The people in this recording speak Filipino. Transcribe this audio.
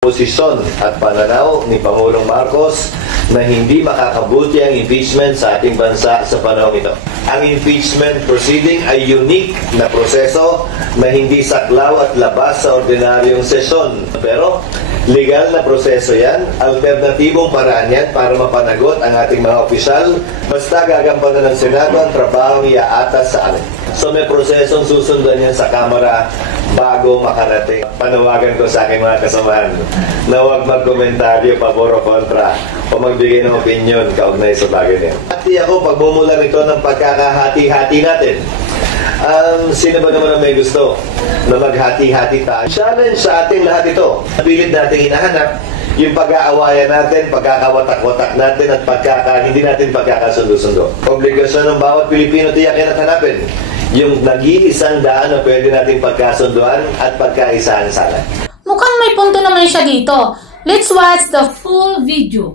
posisyon at pananaw ni Pangulong Marcos na hindi makakabuti ang impeachment sa ating bansa sa panahon ito. Ang impeachment proceeding ay unique na proseso na hindi saklaw at labas sa ordinaryong sesyon. Pero legal na proseso yan, alternatibong paraan yan para mapanagot ang ating mga opisyal basta gagampanan ng Senado ang trabaho iaatas sa amin. So may prosesong susundan yan sa Kamara bago makarating. Panawagan ko sa aking mga kasamahan na huwag magkomentaryo pabor o kontra o magbigay ng opinion kaugnay sa bagay niya. Hati ako pagbumula nito ng pagkakahati-hati natin. Sino ba naman ang may gusto na maghati-hati tayo? Challenge sa ating lahat ito. Pilit natin hinahanap yung pag-aawayan natin, pagkakawatak-watak natin at hindi natin pagkakasundo-sundo. Obligasyon ng bawat Pilipino tiyakin at hanapin yung nag-iisang daan na pwede natin pagkasunduan at pagkaisahan sana. Mukhang may punto naman siya dito. Let's watch the full video.